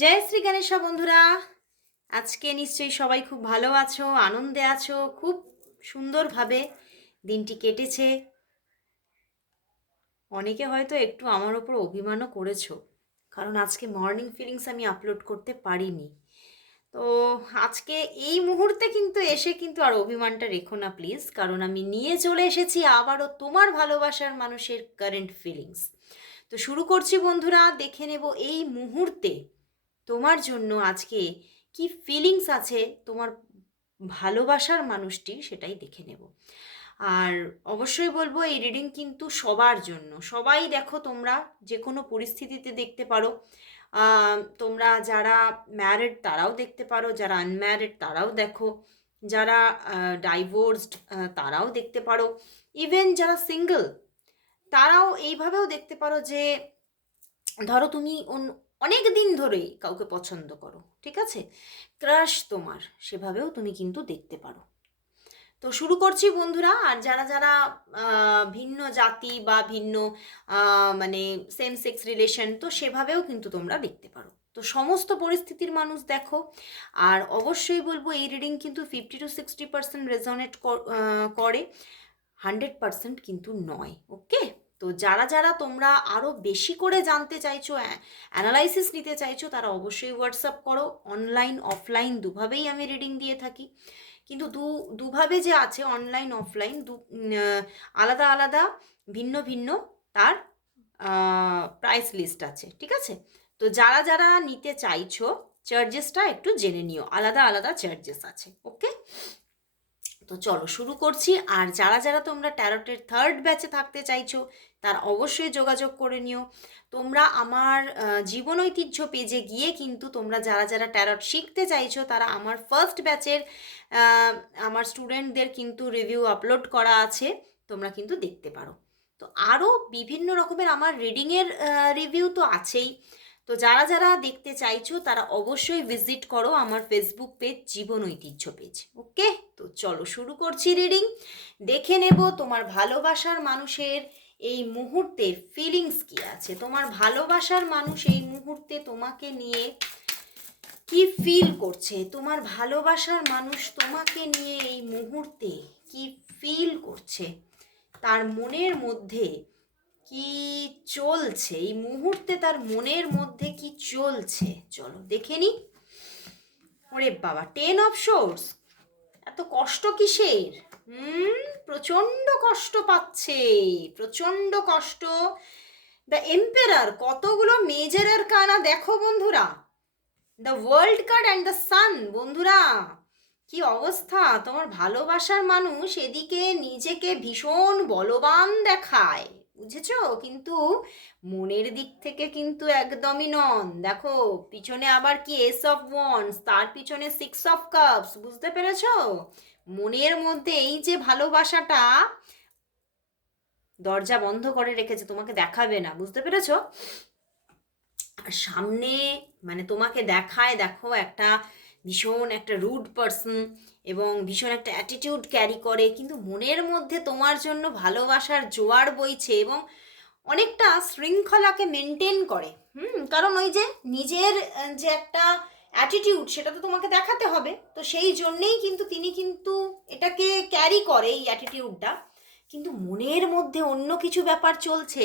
জয় শ্রী গণেশা বন্ধুরা। আজকে নিশ্চয়ই সবাই খুব ভালো আছো, আনন্দে আছো, খুব সুন্দরভাবে দিনটি কেটেছে। অনেকে হয়তো একটু আমার ওপর অভিমানও করেছ, কারণ আজকে মর্নিং ফিলিংস আমি আপলোড করতে পারিনি। তো আজকে এই মুহূর্তে কিন্তু এসে কিন্তু আর অভিমানটা রেখো না প্লিজ কারণ আমি নিয়ে চলে এসেছি আবারও তোমার ভালোবাসার মানুষের কারেন্ট ফিলিংস তো শুরু করছি বন্ধুরা, দেখে নেব এই মুহূর্তে তোমার জন্য আজকে কি ফিলিংস আছে তোমার ভালোবাসার মানুষটি সেটাই দেখে নেব। আর অবশ্যই বলব এই রিডিং কিন্তু সবার জন্য। সবাই দেখো তোমরা যে কোনো পরিস্থিতিতে দেখতে পারো। তোমরা যারা ম্যারিড তারাও দেখতে পারো, যারা আনম্যারিড তারাও দেখো। যারা ডাইভোর্সড তারাও দেখতে পারো। ইভেন যারা সিঙ্গেল তারাও এইভাবেও দেখতে পারো যে, ধরো তুমি অনেক দিন ধরেই কাউকে পছন্দ করো, ঠিক আছে? ক্রাশ তোমার, সেভাবেও তুমি কিন্তু দেখতে পারো। তো শুরু করছি বন্ধুরা, আর যারা যারা ভিন্ন জাতি বা ভিন্ন মানে সেম সেক্স রিলেশন তো সেভাবেও কিন্তু তোমরা দেখতে পারো। তো সমস্ত পরিস্থিতির মানুষ দেখো, আর অবশ্যই বলব এই রিডিং কিন্তু fifty two sixty percent resonate করে। হান্ড্রেড পার্সেন্ট কিন্তু নয় ওকে তো যারা যারা তোমরা আরও বেশি করে জানতে চাইছো অ্যানালাইসিস নিতে চাইছো, তারা অবশ্যই হোয়াটসঅ্যাপ করো। অনলাইন অফলাইন দুভাবেই আমি রিডিং দিয়ে থাকি। কিন্তু দু, দুভাবে যে আছে অনলাইন অফলাইন দু আলাদা আলাদা, ভিন্ন ভিন্ন তার প্রাইস লিস্ট আছে, ঠিক আছে? তো যারা যারা নিতে চাইছো চার্জেসটা একটু জেনে নিও। আলাদা আলাদা চার্জেস আছে ওকে তো চলো শুরু করছি। আর যারা যারা তোমরা ট্যারোটের থার্ড ব্যাচে থাকতে চাইছো তার অবশ্যই যোগাযোগ করে নিও। তোমরা আমার জীবন ঐতিহ্য পেজে গিয়ে কিন্তু তোমরা যারা যারা ট্যারট শিখতে চাইছো, তারা আমার ফার্স্ট ব্যাচের আমার স্টুডেন্টদের কিন্তু রিভিউ আপলোড করা আছে, তোমরা কিন্তু দেখতে পারো। তো আরও বিভিন্ন রকমের আমার রিডিংয়ের রিভিউ তো আছেই। তো যারা যারা দেখতে চাইছো, তারা অবশ্যই ভিজিট করো আমার ফেসবুক পেজ জীবন ঐতিহ্য পেজ ওকে তো চলো শুরু করছি রিডিং দেখে নেব তোমার ভালোবাসার মানুষের এই মুহূর্তের ফিলিংস কি আছে? তোমার ভালোবাসার মানুষ এই মুহূর্তে তোমাকে নিয়ে কি ফিল করছে? তোমার ভালোবাসার মানুষ তোমাকে নিয়ে এই মুহূর্তে কি ফিল করছে? তার মনের মধ্যে কি চলছে? এই মুহূর্তে তার মনের মধ্যে কি চলছে? চলো দেখে নি। ওরে বাবা টেন অফ শোর্স এত কষ্ট কিসের? হুম প্রচণ্ড কষ্ট পাচ্ছে। প্রচণ্ড কষ্ট। দ্য এম্পেরার কতগুলো মেজরের কানা দেখো বন্ধুরা। The world card and the sun বন্ধুরা। কি অবস্থা? তোমার ভালোবাসার মানুষ এদিকে নিজেকে ভীষণ বলবান দেখায়। বুঝেছ? কিন্তু মনের দিক থেকে কিন্তু একদমই নন। দেখো, পিছনে আবার কি এস অফ ওয়ান্স তার পিছনে সিক্স অফ কাপস বুঝতে পেরেছ? মনের মধ্যে এই যে ভালোবাসাটা দরজা বন্ধ করে রেখেছে, তোমাকে দেখাবে না, বুঝতে পেরেছ? আর সামনে মানে তোমাকে দেখায়, দেখো, একটা ভীষণ একটা রুড পার্সন এবং ভীষণ একটা অ্যাটিটিউড ক্যারি করে, কিন্তু মনের মধ্যে তোমার জন্য ভালোবাসার জোয়ার বইছে এবং অনেকটা শৃঙ্খলাকে মেনটেন করে। হুম, কারণ ওই যে নিজের যে একটা অ্যাটিটিউড সেটা তো তোমাকে দেখাতে হবে, তো সেই জন্যেই কিন্তু তিনি কিন্তু এটাকে ক্যারি করে এই অ্যাটিটিউডটা কিন্তু মনের মধ্যে অন্য কিছু ব্যাপার চলছে।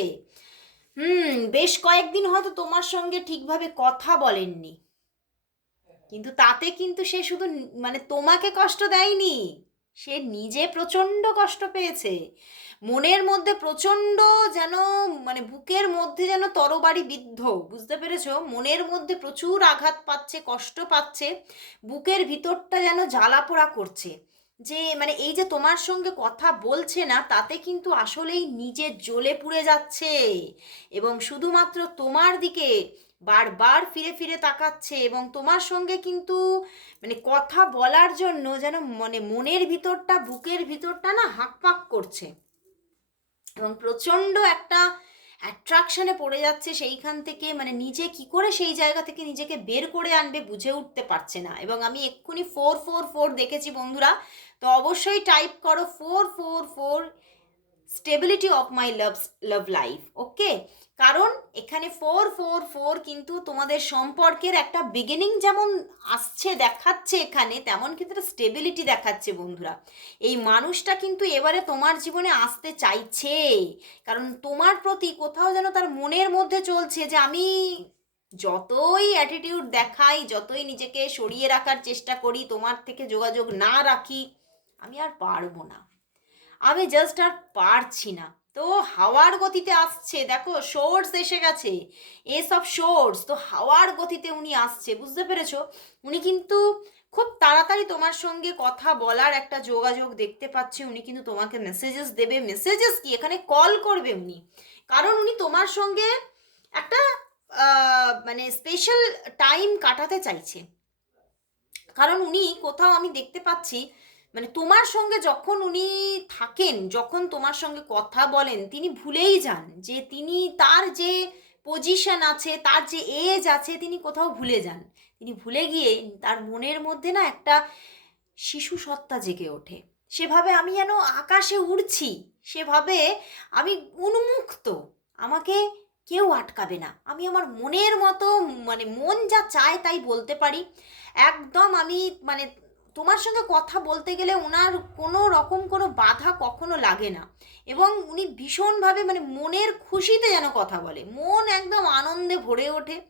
হুম, বেশ কয়েকদিন হয়তো তোমার সঙ্গে ঠিকভাবে কথা বলেননি। কিন্তু তাতে কিন্তু সে শুধু মানে তোমাকে কষ্ট দেয়নি, সে নিজে প্রচণ্ড কষ্ট পেয়েছে। মনের মধ্যে প্রচণ্ড যেন মানে বুকের মধ্যে যেন তরবারি বিদ্ধ, বুঝতে পেরেছ? মনের মধ্যে প্রচুর আঘাত পাচ্ছে, কষ্ট পাচ্ছে, বুকের ভিতরটা যেন জ্বালা পোড়া করছে। যে মানে এই যে তোমার সঙ্গে কথা বলছে না, তাতে কিন্তু আসলেই নিজে জ্বলে পুড়ে যাচ্ছে। এবং শুধুমাত্র তোমার দিকে বারবার ফিরে ফিরে তাকাচ্ছে এবং তোমার সঙ্গে কিন্তু মানে কথা বলার জন্য যেন মানে মনের ভিতরটা, বুকের ভিতরটা না হাঁকপাক করছে। এবং প্রচণ্ড একটা অ্যাট্রাকশনে পড়ে যাচ্ছে সেইখান থেকে মানে নিজে কি করে সেই জায়গা থেকে নিজেকে বের করে আনবে বুঝে উঠতে পারছে না। এবং আমি এক্ষুনি ফোর ফোর ফোর দেখেছি বন্ধুরা, তো অবশ্যই টাইপ করো four four four stability of my love love life okay কারণ এখানে ফোর ফোর ফোর কিন্তু তোমাদের সম্পর্কের একটা বিগিনিং যেমন আসছে, দেখাচ্ছে এখানে, তেমন কিন্তু একটা স্টেবিলিটি দেখাচ্ছে বন্ধুরা। এই মানুষটা কিন্তু এবারে তোমার জীবনে আসতে চাইছে। কারণ তোমার প্রতি কোথাও যেন তার মনের মধ্যে চলছে যে আমি যতই অ্যাটিটিউড দেখাই, যতই নিজেকে সরিয়ে রাখার চেষ্টা করি, তোমার থেকে যোগাযোগ না রাখি, আমি আর পারব না। আমি জাস্ট আর পারছি না। তো হাওয়ার গতিতে আসছে, দেখো সোর্স এসে গেছে। এসব সোর্স তো হাওয়ার গতিতে উনি আসছে, বুঝতে পেরেছ? উনি কিন্তু খুব তাড়াতাড়ি তোমার সঙ্গে কথা বলার একটা যোগাযোগ দেখতে পাচ্ছি, উনি কিন্তু তোমাকে মেসেজেস দেবে। মেসেজেস কি? এখানে কল করবে উনি। কারণ উনি তোমার সঙ্গে একটা মানে স্পেশাল টাইম কাটাতে চাইছে। কারণ উনি কোথাও আমি দেখতে পাচ্ছি মানে তোমার সঙ্গে যখন উনি থাকেন, যখন তোমার সঙ্গে কথা বলেন, তিনি ভুলেই যান যে তিনি তার যে পজিশন আছে, তার যে এজ আছে, তিনি কোথাও ভুলে যান। তিনি ভুলে গিয়ে তার মনের মধ্যে না একটা শিশু সত্তা জেগে ওঠে। সেভাবে আমি যেন আকাশে উড়ছি, সেভাবে আমি উন্মুক্ত। আমাকে কেউ আটকাবে না। আমি আমার মনের মতো মানে মন যা চায় তাই বলতে পারি। একদম আমি মানে তোমার সঙ্গে কথা বলতে গেলে ওনার কোনো রকম কোনো বাধা কখনো লাগে না। এবং উনি ভীষণভাবে মানে মনের খুশিতে যেন কথা বলে। মন একদম আনন্দে ভরে ওঠে।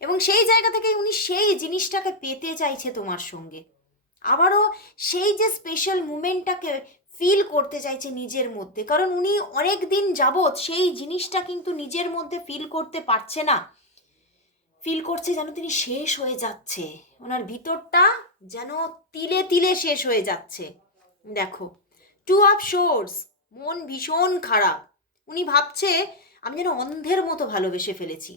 এবং সেই জায়গা থেকে উনি সেই জিনিসটাকে পেতে চাইছে তোমার সঙ্গে। আবারও সেই যে স্পেশাল মুমেন্টটাকে ফিল করতে চাইছে নিজের মধ্যে। কারণ উনি অনেক দিন যাবৎ সেই জিনিসটা কিন্তু নিজের মধ্যে ফিল করতে পারছে না। ফিল করছে যেন তিনি শেষ হয়ে যাচ্ছে। ওনার ভিতরটা যেন তিলে তিলে শেষ হয়ে যাচ্ছে। দেখো টু অফ শোর্স মন ভীষণ খারাপ। উনি ভাবছে, আমি যেন অন্ধের মতো ভালোবেসে ফেলেছি।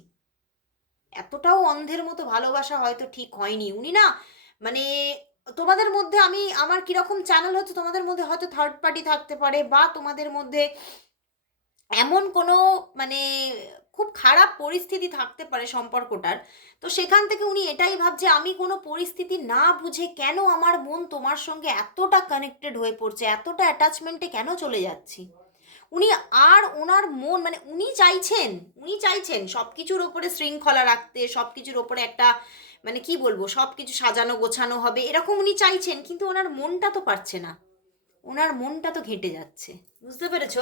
এতটাও অন্ধের মতো ভালোবাসা হয়তো ঠিক হয়নি। উনি না মানে তোমাদের মধ্যে আমি, আমার কীরকম চ্যানেল হচ্ছে, তোমাদের মধ্যে হয়তো থার্ড পার্টি থাকতে পারে বা তোমাদের মধ্যে এমন কোনো মানে খুব খারাপ পরিস্থিতি থাকতে পারে সম্পর্কটার। তো সেখান থেকে উনি এটাই ভাবছে, আমি কোনো পরিস্থিতি না বুঝে কেন আমার মন তোমার সঙ্গে এতটা কানেক্টেড হয়ে পড়ছে? এতটা অ্যাটাচমেন্টে কেন চলে যাচ্ছি? উনি আর ওনার মন মানে উনি চাইছেন উনি চাইছেন সব কিছুর ওপরে শৃঙ্খলা রাখতে সব কিছুর ওপরে একটা মানে কি বলব সব কিছু সাজানো গোছানো হবে, এরকম উনি চাইছেন, কিন্তু ওনার মনটা তো পারছে না। ওনার মনটা তো ঘেঁটে যাচ্ছে। বুঝতে পেরেছ?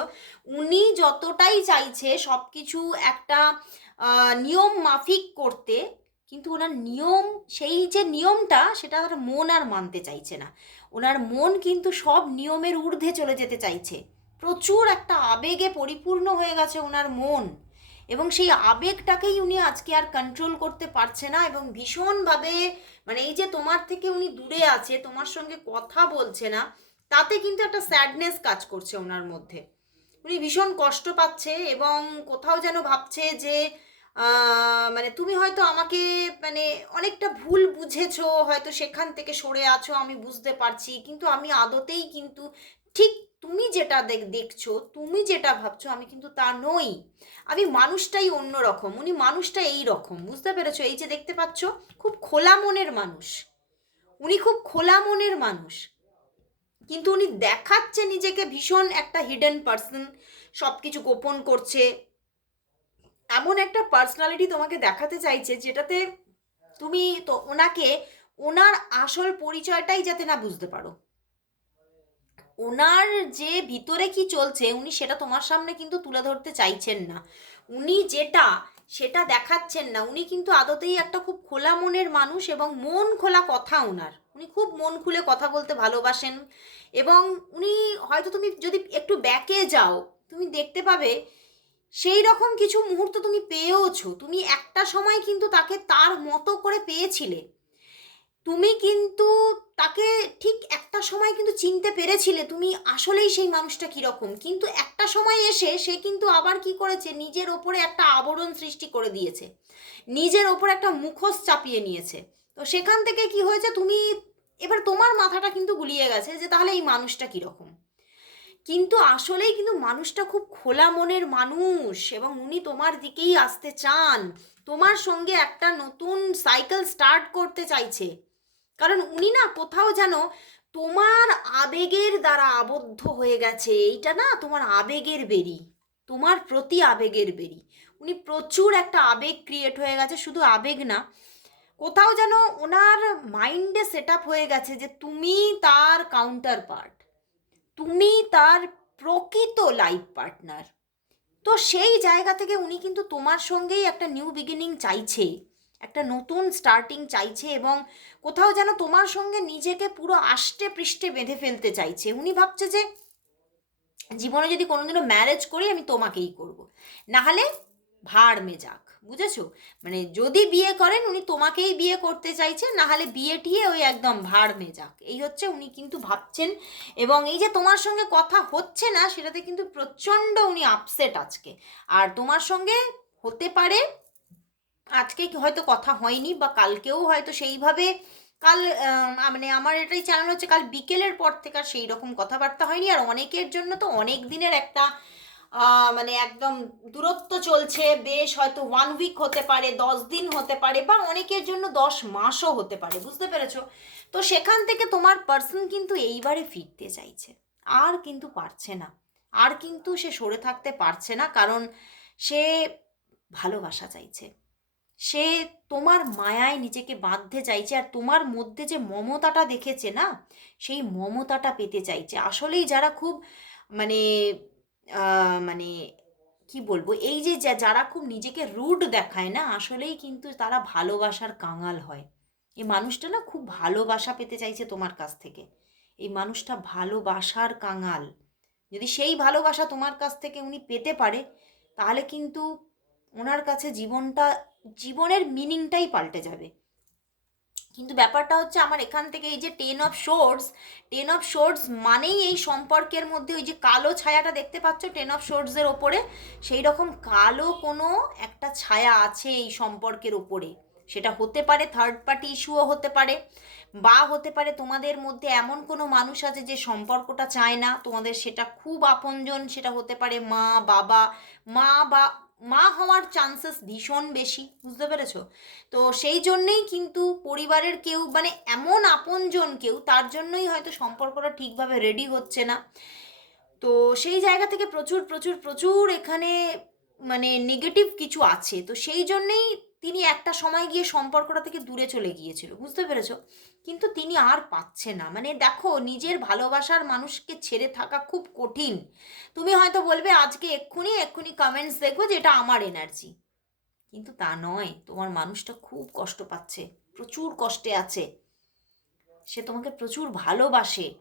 উনি যতটাই চাইছে সব কিছু একটা নিয়ম মাফিক করতে, কিন্তু ওনার নিয়ম, সেই যে নিয়মটা, সেটা তার মন আর মানতে চাইছে না। ওনার মন কিন্তু সব নিয়মের ঊর্ধ্বে চলে যেতে চাইছে। প্রচুর একটা আবেগে পরিপূর্ণ হয়ে গেছে ওনার মন। এবং সেই আবেগটাকেই উনি আজকে আর কন্ট্রোল করতে পারছে না এবং ভীষণভাবে মানে এই যে তোমার থেকে উনি দূরে আছে, তোমার সঙ্গে কথা বলছে না তাতে কিন্তু একটা স্যাডনেস কাজ করছে ওনার মধ্যে। উনি ভীষণ কষ্ট পাচ্ছে এবং কোথাও যেন ভাবছে যে মানে তুমি হয়তো আমাকে মানে অনেকটা ভুল বুঝেছ, হয়তো সেখান থেকে সরে আছো, আমি বুঝতে পারছি, কিন্তু আমি আদতেই কিন্তু ঠিক তুমি যেটা দেখ, দেখছ, তুমি যেটা ভাবছ, আমি কিন্তু তা নই। আমি মানুষটাই অন্য রকম, উনি মানুষটা এই রকম, বুঝতে পেরেছ? এই যে দেখতে পাচ্ছো, খুব খোলা মনের মানুষ। উনি খুব খোলা মনের মানুষ। কিন্তু উনি দেখাচ্ছে নিজেকে ভীষণ একটা হিডেন পার্সন সব কিছু গোপন করছে। এমন একটা পার্সোনালিটি তোমাকে দেখাতে চাইছে যেটাতে তুমি তো ওনাকে, ওনার আসল পরিচয়টাই যাতে না বুঝতে পারো। ওনার যে ভিতরে কি চলছে, উনি সেটা তোমার সামনে কিন্তু তুলে ধরতে চাইছেন না। উনি যেটা সেটা দেখাচ্ছেন না। উনি কিন্তু আদতেই একটা খুব খোলা মনের মানুষ এবং মন খোলা কথা ওনার উনি খুব মন খুলে কথা বলতে ভালোবাসেন এবং উনি হয়তো তুমি যদি একটু ব্যাকে যাও, তুমি দেখতে পাবে সেই রকম কিছু মুহূর্ত তুমি পেয়েওছো। তুমি একটা সময় কিন্তু তাকে তার মতো করে পেয়েছিলে। তুমি কিন্তু তাকে ঠিক একটা সময় কিন্তু চিনতে পেরেছিলে, তুমি আসলেই সেই মানুষটা কীরকম। কিন্তু একটা সময় এসে সে কিন্তু আবার কি করেছে, নিজের ওপরে একটা আবরণ সৃষ্টি করে দিয়েছে। নিজের ওপর একটা মুখোশ চাপিয়ে নিয়েছে। তো সেখান থেকে কি হয়েছে, তুমি এবার তোমার মাথাটা কিন্তু গুলিয়ে গেছে যে তাহলে এই মানুষটা কীরকম। কিন্তু আসলেই কিন্তু মানুষটা খুব খোলা মনের মানুষ এবং উনি তোমার দিকেই আসতে চান। তোমার সঙ্গে একটা নতুন সাইকেল স্টার্ট করতে চাইছে। কারণ উনি না কোথাও যেন তোমার আবেগের দ্বারা আবদ্ধ হয়ে গেছে। এইটা না তোমার আবেগের বেরি, তোমার প্রতি আবেগের বেরি। উনি প্রচুর একটা আবেগ ক্রিয়েট হয়ে গেছে, শুধু আবেগ না, কোথাও যেন ওনার মাইন্ডে সেট আপ হয়ে গেছে যে তুমি তার কাউন্টার পার্ট তুমি তার প্রকৃত লাইফ পার্টনার তো সেই জায়গা থেকে উনি কিন্তু তোমার সঙ্গেই একটা নিউ বিগিনিং চাইছে। একটা নতুন স্টার্টিং চাইছে এবং কোথাও যেন তোমার সঙ্গে নিজেকে পুরো আষ্টে পৃষ্ঠে বেঁধে ফেলতে চাইছে। উনি ভাবছে যে, জীবনে যদি কোনোদিনও ম্যারেজ করি, আমি তোমাকেই করব। নাহলে ভাড় মে যাক বুঝেছ? মানে যদি বিয়ে করেন, উনি তোমাকেই বিয়ে করতে চাইছেন নাহলে বিয়ে টিয়ে ওই একদম ভাড় মে যাক এই হচ্ছে উনি কিন্তু ভাবছেন এবং এই যে তোমার সঙ্গে কথা হচ্ছে না, সেটাতে কিন্তু প্রচণ্ড উনি আপসেট আজকে। আর তোমার সঙ্গে হতে পারে আজকে হয়তো কথা হয়নি বা কালকেও হয়তো সেইভাবে কাল মানে আমার এটাই চ্যানেল হচ্ছে কাল বিকেলের পর থেকে আর সেই রকম কথাবার্তা হয়নি। আর অনেকের জন্য তো অনেক দিনের একটা মানে একদম দূরত্ব চলছে, বেশ হয়তো ওয়ান উইক হতে পারে, দশ দিন হতে পারে বা অনেকের জন্য দশ মাসও হতে পারে, বুঝতে পেরেছ? তো সেখান থেকে তোমার পার্সন কিন্তু এইবারে ফিরতে চাইছে, আর কিন্তু পারছে না। আর কিন্তু সে সরে থাকতে পারছে না, কারণ সে ভালোবাসা চাইছে। সে তোমার মায়ায় নিজেকে বাঁধতে চাইছে আর তোমার মধ্যে যে মমতাটা দেখেছে না, সেই মমতাটা পেতে চাইছে। আসলেই যারা খুব মানে মানে কি বলব, এই যে, যারা খুব নিজেকে রুড দেখায় না, আসলেই কিন্তু তারা ভালোবাসার কাঙাল হয়। এই মানুষটা না খুব ভালোবাসা পেতে চাইছে তোমার কাছ থেকে। এই মানুষটা ভালোবাসার কাঙাল। যদি সেই ভালোবাসা তোমার কাছ থেকে উনি পেতে পারে, তাহলে কিন্তু ওনার কাছে জীবনটা জীবনের মিনিংটাই পাল্টে যাবে। কিন্তু ব্যাপারটা হচ্ছে আমার এখান থেকে এই যে ten of swords ten of swords মানেই এই সম্পর্কের মধ্যে ওই যে কালো ছায়াটা দেখতে পাচ্ছ টেন অফ শোর্টসের ওপরে সেই রকম কালো কোনো একটা ছায়া আছে এই সম্পর্কের ওপরে। সেটা হতে পারে থার্ড পার্টি ইস্যুও হতে পারে, বা হতে পারে তোমাদের মধ্যে এমন কোনো মানুষ আছে যে সম্পর্কটা চায় না, তোমাদের সেটা খুব আপনজন, সেটা হতে পারে মা, বাবা, মা বা মা হওয়ার চান্সেস ভীষণ বেশি, বুঝতে পেরেছ? তো সেই জন্যেই কিন্তু পরিবারের কেউ মানে এমন আপনজন কেউ, তার জন্যই হয়তো সম্পর্কটা ঠিকভাবে রেডি হচ্ছে না। তো সেই জায়গা থেকে প্রচুর প্রচুর প্রচুর এখানে মানে নেগেটিভ কিছু আছে। তো সেই জন্যেই তিনি একটা সময় গিয়ে সম্পর্কটা থেকে দূরে চলে গিয়েছিল, বুঝতে পেরেছ? কিন্তু তিনি আর পাচ্ছে না। মানে দেখো, নিজের ভালোবাসার মানুষকে ছেড়ে থাকা খুব কঠিন। তুমি হয়তো বলবে, আজকে এক্ষুনি এক্ষুনি কমেন্টস দেখব যে এটা আমার এনার্জি কিন্তু তা নয়, তোমার মানুষটা খুব কষ্ট পাচ্ছে, প্রচুর কষ্টে আছে। সে তোমাকে প্রচুর ভালোবাসে।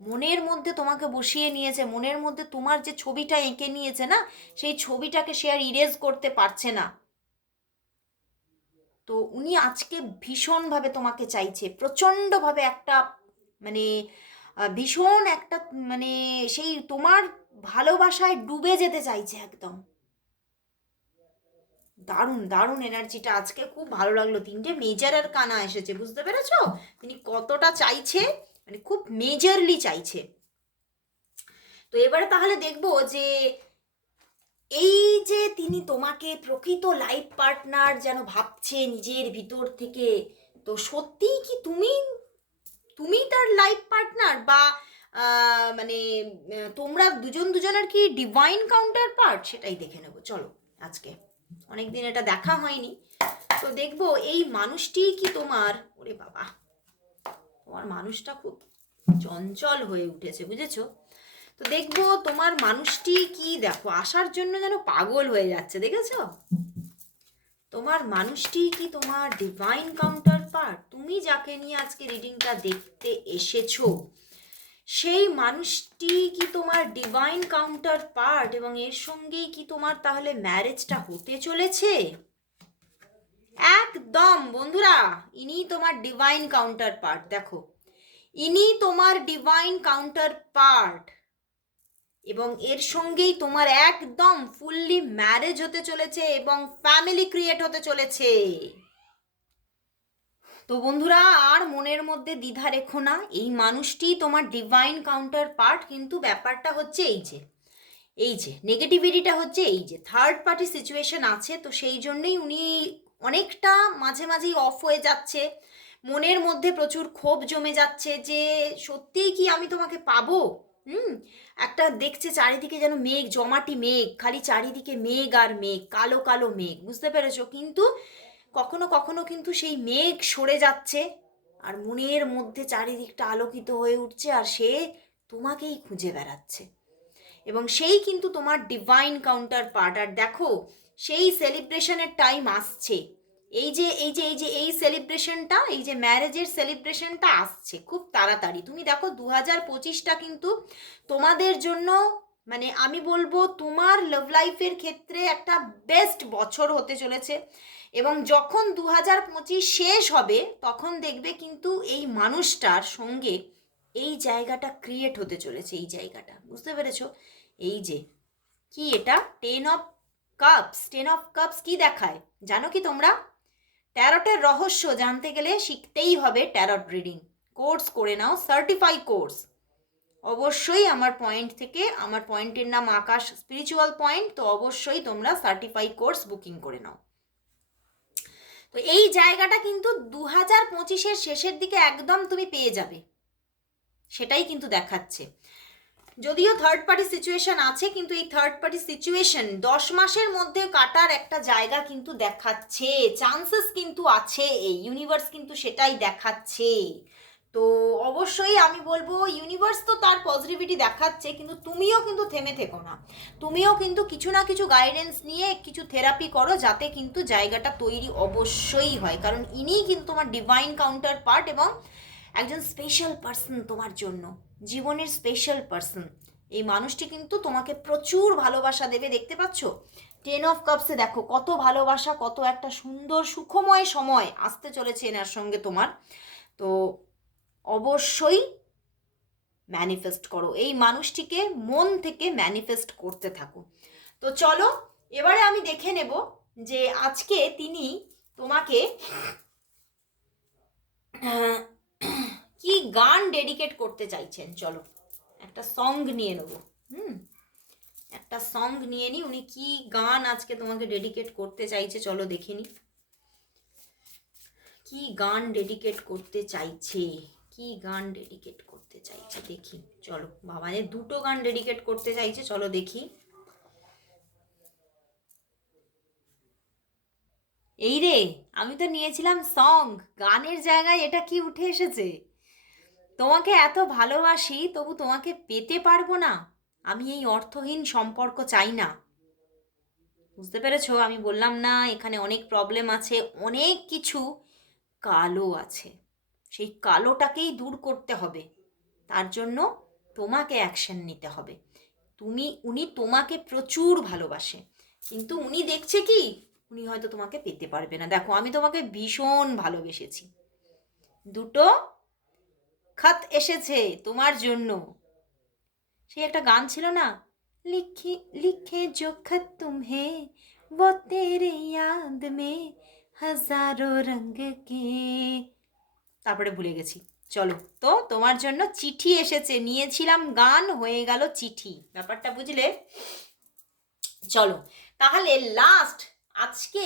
মনের মধ্যে তোমাকে বসিয়ে নিয়েছে, মনের মধ্যে তোমার যে ছবিটা এঁকে নিয়েছে না, সেই ছবিটাকে সে আর ইরেজ করতে পারছে না। তো উনি আজকে ভীষণভাবে তোমাকে চাইছে, প্রচণ্ডভাবে একটা মানে ভীষণ একটা মানে সেই তোমার ভালোবাসায় ডুবে যেতে চাইছে একদম। দারুণ দারুণ এনার্জিটা আজকে খুব ভালো লাগল। তিনটে মেজার আর কানা এসেছে, বুঝতে পেরেছ? তিনি কতটা চাইছে মানে খুব মেজারলি চাইছে। তো এবারে তাহলে দেখব যে এই যে তিনি তোমাকে প্রকৃত লাইফ পার্টনার যেন ভাবছে নিজের ভিতর থেকে, তো সত্যিই কি তুমি তুমি তার লাইফ পার্টনার বা মানে তোমরা দুজন দুজনের কি ডিভাইন কাউন্টার পার্ট সেটাই দেখে নেব। চলো, আজকে। অনেকদিন এটা দেখা হয়নি। তো দেখব, এই মানুষটি কি তোমার? ওরে বাবা, তোমার মানুষটা খুব চঞ্চল হয়ে উঠেছে, বুঝেছ? তো দেখব তোমার মানুষটি কি দেখো, আসার জন্য যেন পাগল হয়ে যাচ্ছে, দেখেছ? তোমার মানুষটি কি তোমার ডিভাইন কাউন্টার পার্ট তুমি যাকে নিয়ে আজকে রিডিংটা দেখতে এসেছ, সেই মানুষটি কি তোমার ডিভাইন কাউন্টার পার্ট এবং এর সঙ্গেই কি তোমার তাহলে ম্যারেজটা হতে চলেছে? একদম, বন্ধুরা ইনি তোমার ডিভাইন কাউন্টার পার্ট দেখো। ইনি তোমার ডিভাইন কাউন্টার পার্ট এবং এর সঙ্গেই তোমার একদম ফুললি ম্যারেজ হতে চলেছে এবং ফ্যামিলি ক্রিয়েট হতে চলেছে। তো বন্ধুরা, আর মনের মধ্যে দ্বিধা রেখো না, এই মানুষটি তোমার ডিভাইন কাউন্টার পার্ট কিন্তু ব্যাপারটা হচ্ছে এই যে এই যে নেগেটিভিটিটা হচ্ছে এই যে থার্ড পার্টি সিচুয়েশন আছে, তো সেই জন্যেই উনি অনেকটা মাঝে মাঝেই অফ হয়ে যাচ্ছে। মনের মধ্যে প্রচুর ক্ষোভ জমে যাচ্ছে যে, সত্যিই কি আমি তোমাকে পাবো? হুম, একটা দেখছে চারিদিকে যেন মেঘ, জমাটি মেঘ, খালি চারিদিকে মেঘ আর মেঘ, কালো কালো মেঘ, বুঝতে পেরেছ? কিন্তু কখনো কখনো কিন্তু সেই মেঘ সরে যাচ্ছে আর মনের মধ্যে চারিদিকটা আলোকিত হয়ে উঠছে আর সে তোমাকেই খুঁজে বেড়াচ্ছে। এবং সেই কিন্তু তোমার ডিভাইন কাউন্টার পার্ট আর দেখো, সেই সেলিব্রেশনের টাইম আসছে। এই যে এই যে এই যে, এই সেলিব্রেশনটা এই যে ম্যারেজের সেলিব্রেশনটা আসছে খুব তাড়াতাড়ি। তুমি দেখো দু হাজার পঁচিশটা কিন্তু তোমাদের জন্য মানে আমি বলব তোমার লাভ লাইফের ক্ষেত্রে একটা বেস্ট বছর হতে চলেছে। এবং যখন দু হাজার পঁচিশ শেষ হবে, তখন দেখবে কিন্তু এই মানুষটার সঙ্গে এই জায়গাটা ক্রিয়েট হতে চলেছে, এই জায়গাটা। বুঝতে পেরেছ? এই যে, কি এটা? Ten of cups ten of cups কি দেখায়? জানো কি তোমরা? ট্যারটের রহস্য জানতে গেলে শিখতেই হবে ট্যারট রিডিং। কোর্স করে নাও সার্টিফাই কোর্স। অবশ্যই আমার পয়েন্ট থেকে, আমার পয়েন্টের নাম আকাশ স্পিরিচুয়াল পয়েন্ট তো অবশ্যই তোমরা সার্টিফাই কোর্স বুকিং করে নাও। তো এই জায়গাটা কিন্তু দু হাজার পঁচিশের শেষের দিকে একদম তুমি পেয়ে যাবে। সেটাই কিন্তু দেখাচ্ছে। যদিও থার্ড পার্টি সিচুয়েশন আছে, কিন্তু এই থার্ড পার্টি সিচুয়েশন দশ মাসের মধ্যে কাটার একটা জায়গা কিন্তু দেখাচ্ছে। চান্সেস কিন্তু আছে, এই ইউনিভার্স কিন্তু সেটাই দেখাচ্ছে। তো অবশ্যই আমি বলব ইউনিভার্স তো তার পজিটিভিটি দেখাচ্ছে, কিন্তু তুমিও কিন্তু থেমে থেকো না। তুমিও কিন্তু কিছু না কিছু গাইডেন্স নিয়ে কিছু থেরাপি করো, যাতে কিন্তু জায়গাটা তৈরি অবশ্যই হয়। কারণ ইনিই কিন্তু তোমার ডিভাইন কাউন্টার পার্ট এবং একজন স্পেশাল পার্সন তোমার জন্য। জীবনের স্পেশাল পার্সন এই মানুষটি কিন্তু তোমাকে প্রচুর ভালোবাসা দেবে, দেখতে পাচ্ছ? টেন অফ কাপসে দেখো, কত ভালোবাসা, কত একটা সুন্দর সুখময় সময় আসতে চলেছে এনার সঙ্গে তোমার। তো অবশ্যই ম্যানিফেস্ট করো, এই মানুষটিকে মন থেকে ম্যানিফেস্ট করতে থাকো। তো চলো, এবারে আমি দেখে নেব যে আজকে তিনি তোমাকে কি গান ডেডিকেট করতে চাইছেন? চলো, একটা সং নিয়ে নেব। হুম? একটা সং নিয়ে নি, উনি কি গান আজকে তোমাকে ডেডিকেট করতে চাইছে? চলো দেখে নি। কি গান ডেডিকেট করতে চাইছে? কি গান ডেডিকেট করতে চাইছে? দেখি, চলো, বাবা এ দুটো গান ডেডিকেট করতে চাইছে, চলো দেখি। এই রে, আমি তো নিয়েছিলাম সং গানের জায়গায় এটা কি উঠে এসেছে? তোমাকে এত ভালোবাসি, তবু তোমাকে পেতে পারব না। আমি এই অর্থহীন সম্পর্ক চাই না। বুঝতে পেরেছ? আমি বললাম, না, এখানে অনেক প্রবলেম আছে, অনেক কিছু কালো আছে। সেই কালোটাকেই দূর করতে হবে। তার জন্য তোমাকে অ্যাকশন নিতে হবে। তুমি, উনি তোমাকে প্রচুর ভালোবাসে। কিন্তু উনি দেখছে কি? উনি হয়তো তোমাকে পেতে পারবে না। দেখো, আমি তোমাকে ভীষণ ভালোবেসেছি। দুটো খত এসেছে তোমার জন্য সেই একটা গান ছিল না লিখে লিখে जो खत तुम्हें वो तेरे याद में হাজারো রঙ কে তারপরে ভুলে গেছি চলো তো তোমার জন্য চিঠি এসেছে নিয়েছিলাম গান হয়ে গেল চিঠি ব্যাপারটা বুঝলে চলো তাহলে লাস্ট আজকে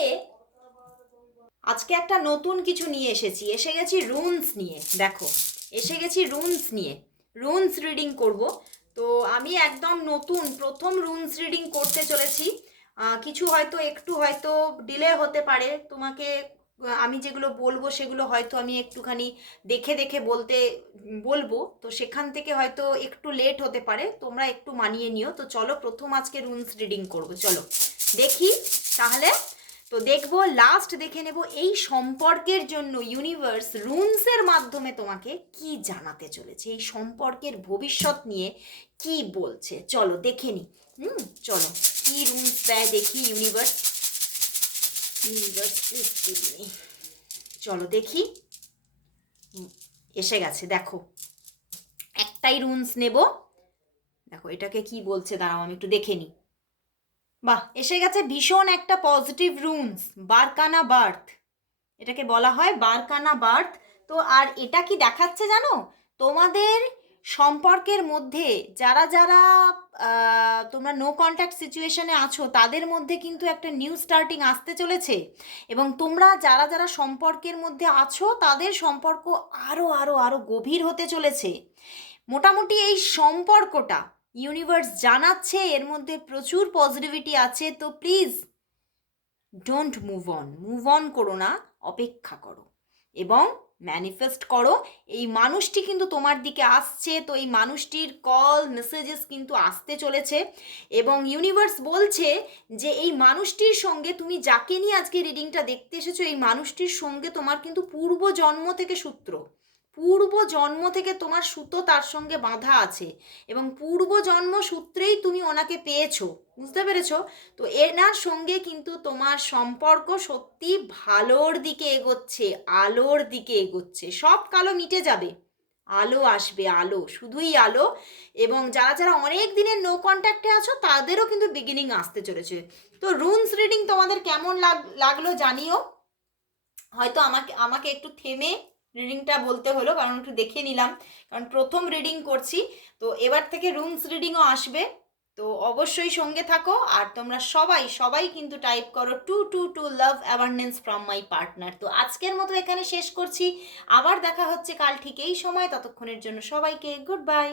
আজকে একটা নতুন কিছু নিয়ে এসেছি এসে গেছি রুনস নিয়ে দেখো এসে গেছি রুনস নিয়ে। রুনস রিডিং করব। তো আমি একদম নতুন, প্রথম রুনস রিডিং করতে চলেছি। কিছু হয়তো, একটু হয়তো ডিলে হতে পারে। তোমাকে, আমি যেগুলো বলব, সেগুলো হয়তো আমি একটুখানি দেখে দেখে বলতে, বলব। তো সেখান থেকে হয়তো একটু লেট হতে পারে। তোমরা একটু মানিয়ে নিও। তো চলো, প্রথম আজকে রুনস রিডিং করব। চলো, দেখি, তাহলে তো দেখব লাস্ট দেখে নেব এই সম্পর্কের জন্য ইউনিভার্স রুনসের মাধ্যমে তোমাকে কি জানাতে চলেছে, এই সম্পর্কের ভবিষ্যৎ নিয়ে কি বলছে। চলো দেখে নি। হুম, চলো। কি রুনস দেয় দেখি ইউনিভার্স ইউনিভার্স। চলো দেখি। এসে গেছে, দেখো। একটাই রুনস নেব। দেখো, এটাকে কি বলছে? দাঁড়াও, আমি একটু দেখে নিই বাহ, এসে গেছে ভীষণ একটা পজিটিভ রুমস বারকানা বার্থ। এটাকে বলা হয় বারকানা বার্থ। তো আর এটা কি দেখাচ্ছে জানো? তোমাদের সম্পর্কের মধ্যে যারা যারা তোমরা নো কন্ট্যাক্ট সিচুয়েশনে আছো, তাদের মধ্যে কিন্তু একটা নিউ স্টার্টিং আসতে চলেছে। এবং তোমরা যারা যারা সম্পর্কের মধ্যে আছো, তাদের সম্পর্ক আরও আরও আরও গভীর হতে চলেছে। মোটামুটি এই সম্পর্কটা ইউনিভার্স জানাচ্ছে, এর মধ্যে প্রচুর পজিটিভিটি আছে, তো please don't move on move on করো না, অপেক্ষা করো এবং ম্যানিফেস্ট করো। এই মানুষটি কিন্তু তোমার দিকে আসছে, তো এই মানুষটির কল মেসেজেস কিন্তু আসতে চলেছে এবং ইউনিভার্স বলছে যে এই মানুষটির সঙ্গে তুমি যাকে নিয়ে আজকে রিডিংটা দেখতে এসেছ, এই মানুষটির সঙ্গে তোমার কিন্তু পূর্ব জন্ম থেকে সূত্র। পূর্ব জন্ম থেকে তোমার সুতো তার সঙ্গে বাঁধা আছে এবং পূর্ব জন্ম সূত্রেই তুমি ওনাকে পেয়েছ, বুঝতে পেরেছ? তো এনার সঙ্গে কিন্তু তোমার সম্পর্ক সত্যি ভালোর দিকে এগোচ্ছে, আলোর দিকে এগোচ্ছে, সব কালো মিটে যাবে। আলো আসবে, আলো, শুধুই আলো এবং যারা যারা অনেক দিনের নো কন্ট্যাক্টে আছো, তাদেরও কিন্তু বিগিনিং আসতে চলেছে। তো রুনস রিডিং তোমাদের কেমন লাগ, লাগল জানিও। হয়তো আমাকে আমাকে একটু থেমে রিডিংটা বলতে হলো, কারণ একটু দেখে নিলাম। কারণ প্রথম রিডিং করছি, তো এবার থেকে রুমস রিডিংও আসবে। তো অবশ্যই সঙ্গে থাকো, আর তোমরা সবাই সবাই কিন্তু টাইপ করো two two two love awareness from my partner তো আজকের মতো এখানে শেষ করছি। আবার দেখা হচ্ছে কাল ঠিক এই সময়। ততক্ষণের জন্য সবাইকে গুড বাই